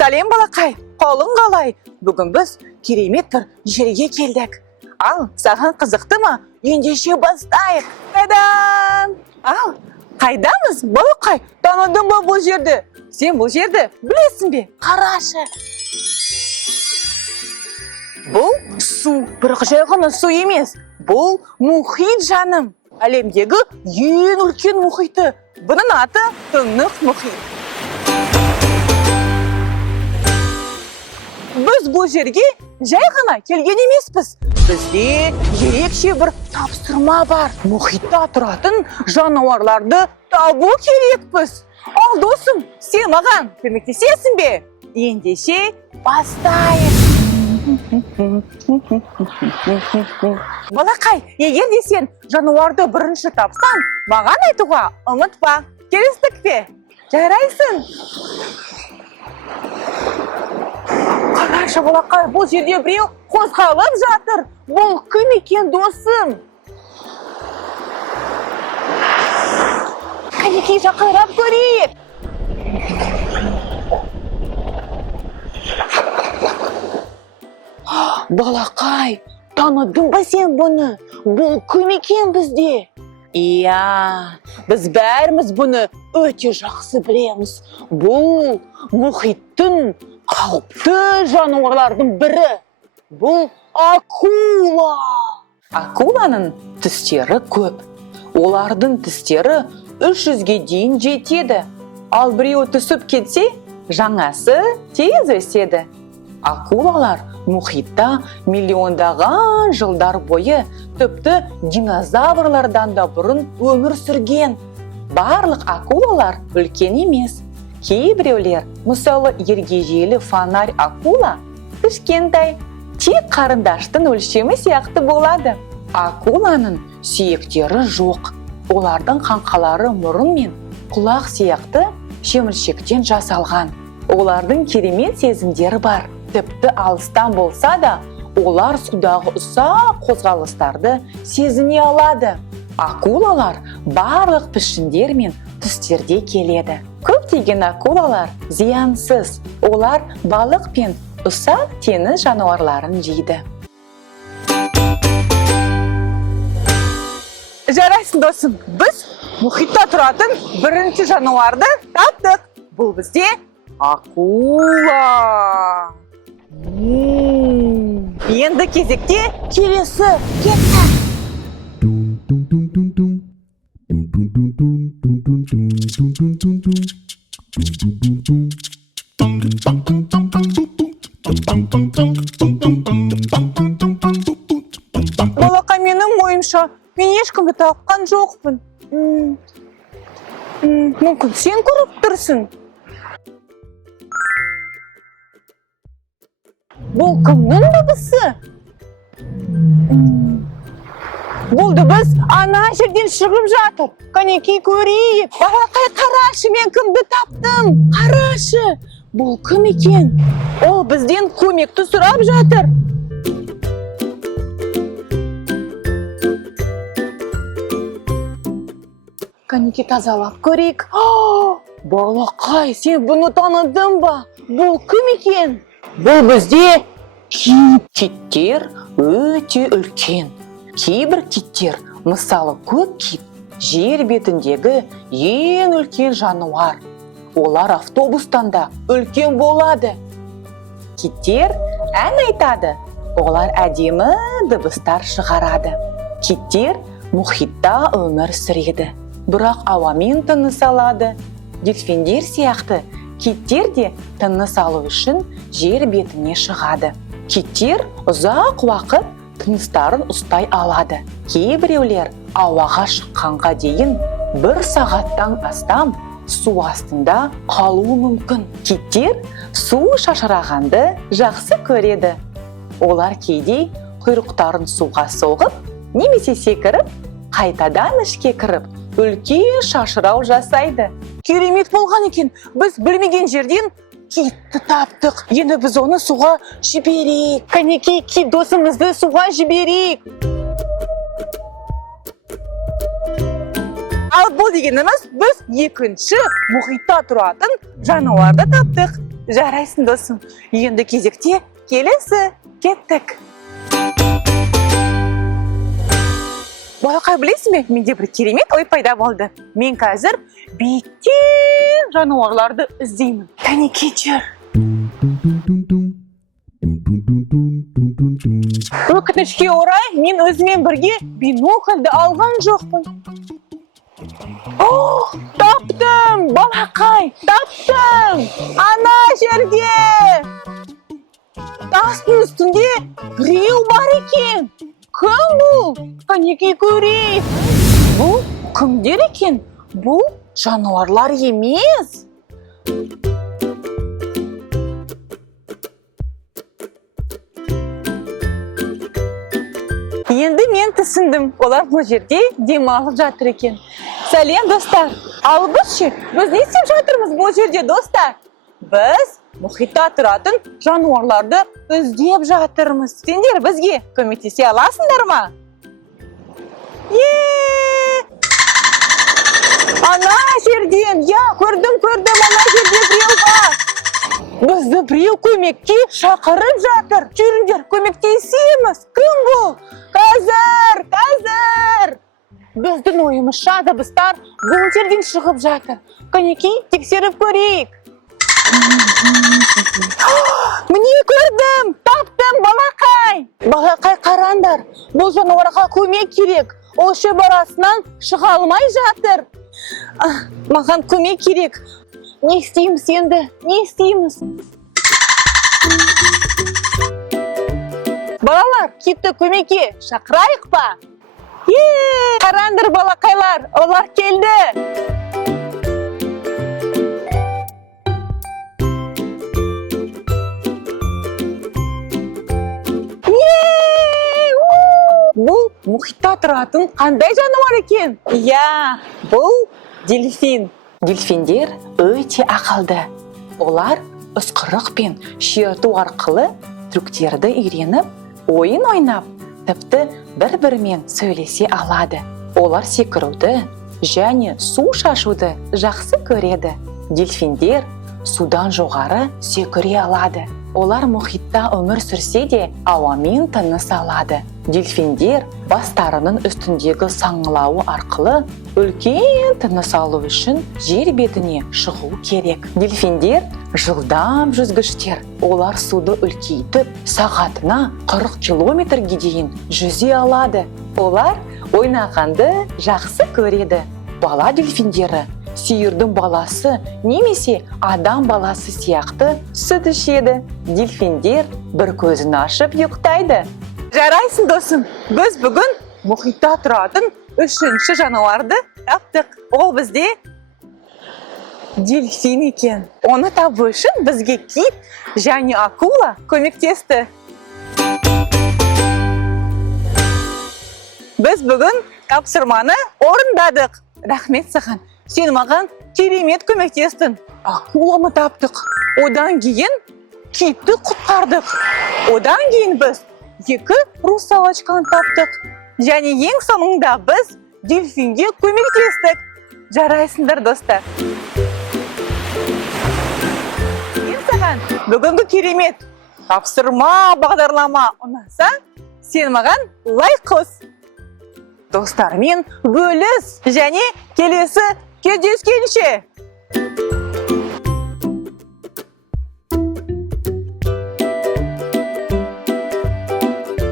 Сәлем балақай, қолың қалай? Бүгін біз керемет бір жерге келдік. Ал, саған қызықты ма? Ендеше бастайық. Тадан! Ал, қайдамыз балақай? Таныдың ба бұл жерді? Сен бұл жерді білесің бе? Қарашы. Бұл су, бірақ жай ғана су емес. Бұл мұхит жаным. Әлемдегі ең үлкен мұхиты. Бұның аты Тынық мұхит. Біз бұл жерге жай ғана келген емеспіз. Бізде ерекше бір тапсырма бар. Мұхитта тұратын жануарларды табу керекпіз. Ал досым, сен маған көмектесесің бе? Ендеше бастайық. Балақай, егер де сен жануарды бірінші тапсаң, маған айтуға ұмытпа. Келістік пе? Жарайсың. Қарашы балақай, бұл жерде біреу қозғалып жатыр. Бұл кім екен досым? Қанекей жақындап көрейік. Балақай, таныдың ба сен бұны? Бұл кім екен бізде? Иә, біз бәріміз бұны өте жақсы білеміз. Бұл мұхиттың қауіпті жануарлардың бірі. Бұл акула. Акуланың тістері көп. Олардың тістері 300-ге дейін жетеді. Ал біреу түсіп кетсе, жаңасы тез өседі. Акулалар мұхитта миллиондаған жылдар бойы тіпті динозаврлардан да бұрын өмір сүрген. Барлық акулалар үлкен емес. Кейбіреулер, мысалы ергежейлі фонарь акула, кішкентай, тек қарындаштың өлшемі сияқты болады. Акуланың сүйектері жоқ. Олардың қаңқалары мұрын мен құлақ сияқты шеміршектен жасалған. Олардың керемет сезімдері бар. Тіпті алыстан болса да, олар судағы ұсақ қозғалыстарды сезіне алады. Акулалар барлық пішіндер мен түстерде келеді. Көптеген акулалар зиянсыз. Олар балық пен ұсақ теңіз жануарларын жейді. Жарайсың досым, біз мұхитта тұратын бірінші жануарды таптық. Бұл бізде акула. Енді кезекте келесі кетті. Балақай, менің ойымша, мен ешкімді тапқан жоқпын. Мүмкін сен көріп тұрсың. Бұл кімнің дыбысы? Бұл дыбыс ана жерден шығып жатыр. Қанекей көрейік. Балақай, қарашы, мен кімді таптым? Қарашы, бұл кім екен? Ол бізден көмекті сұрап жатыр. Қанекей тазалап көрейік. Балақай, сен бұны таныдың ба? Бұл кім екен? Бұл бізде киттер өте үлкен. Кейбір киттер, мысалы көк кит, жер бетіндегі ең үлкен жануар. Олар автобустан да үлкен болады. Киттер ән айтады. Олар әдемі дыбыстар шығарады. Киттер мұхитта өмір сүреді. Бірақ ауамен тыныс алады. Дельфиндер сияқты киттер де тыныс алу үшін жер бетіне шығады. Киттер ұзақ уақыт тыныстарын ұстай алады. Кейбіреулер ауаға шыққанға дейін 1 сағаттан астам су астында қалуы мүмкін. Киттер су шашырағанды жақсы көреді. Олар кейде құйрықтарын суға соғып, немесе секіріп, қайтадан ішке кіріп, үлкен шашырау жасайды. Керемет болған екен. Біз білмеген жерден китті таптық. Енді біз оны суға жіберейік. Қанекей, кит досымызды суға жіберейік. Ал бұл дегеніміз, біз екінші мұхитта тұратын жануарды таптық. Жарайсың досым. Енді кезекте келесі кеттік. Балақай, білесің бе, менде бір керемет ой пайда болды. Мен қазір биіктен жануарларды іздеймін. Кәнекей жүр. Өкінішке орай, мен өзімен бірге бинокльді алған жоқпын. О, таптым, балақай, таптым. Ана жерде. Тастың үстінде біреу бар екен. Кім бұл? Кәнекей көрейік. Бұл кімдер екен? Бұл жануарлар емес. Енді мен түсіндім. Олар бұл жерде демалып жатыр екен. Сәлем, достар. Ал біз не істеп жатырмыз бұл жерде, достар? Біз мұхитта тұратын жануарларды іздеп жатырмыз. Сендер бізге көмектесе аласыңдар ма? Ана жерден, көрдім, ана жерде біреу бар. Бізді біреу көмекке шақырып жатыр. Жүріңдер, көмектесеміз. Кім бұл? Қазір. Біздің ойымызша дыбыстар бұл жерден шығып жатыр. Кәнекей, тексеріп көрейік. Міне көрдім, таптым, балақай. Балақай, қараңдар, бұл жануарға көмек керек. Ол шөп арасынан шыға алмай жатыр. Маған көмек керек. Не істейміз енді? Не істейміз? Балалар, китті көмекке шақырайық па? Қараңдар, балақайлар, олар келді. Бұл мұхитта тұратын қандай жануар екен? Бұл дельфин. Дельфиндер өте ақылды. Олар ысқырық пен ширату арқылы трюктерді үйреніп, ойын ойнап, тіпті бір-бірімен сөйлесе алады. Олар секіруді және су шашуды жақсы көреді. Дельфиндер судан жоғары секіре алады. Олар мұхитта өмір сүрсе де ауамен тыныс алады. Дельфиндер бастарының үстіндегі саңылауы арқылы үлкен тыныс алу үшін жер бетіне шығу керек. Дельфиндер жылдам жүзгіштер. Олар суды үлкейтіп, сағатына 40 километрге дейін жүзе алады. Олар ойнағанды жақсы көреді. Бала дельфиндері сиырдың баласы немесе адам баласы сияқты сүт ішеді. Дельфиндер бір көзін ашып ұйықтайды. Жарайсың досым, біз бүгін мұхитта тұратын 3-ші жануарды таптық. Ол бізде дельфин екен. Оны табу үшін бізге кит және акула көмектесті. Біз бүгін тапсырманы орындадық. Рахмет саған. Сен маған керемет көмектестің. Акуланы таптық. Одан кейін китті құтқардық. Одан кейін біз 2 русалочканы таптық. Және ең соңында біз дельфинге көмектестік. Жарайсыңдар, достар. Мен саған бүгінгі керемет тапсырма бағдарлама ұнаса, сен маған лайк қос. Достармен бөліс және келесі кездескенше.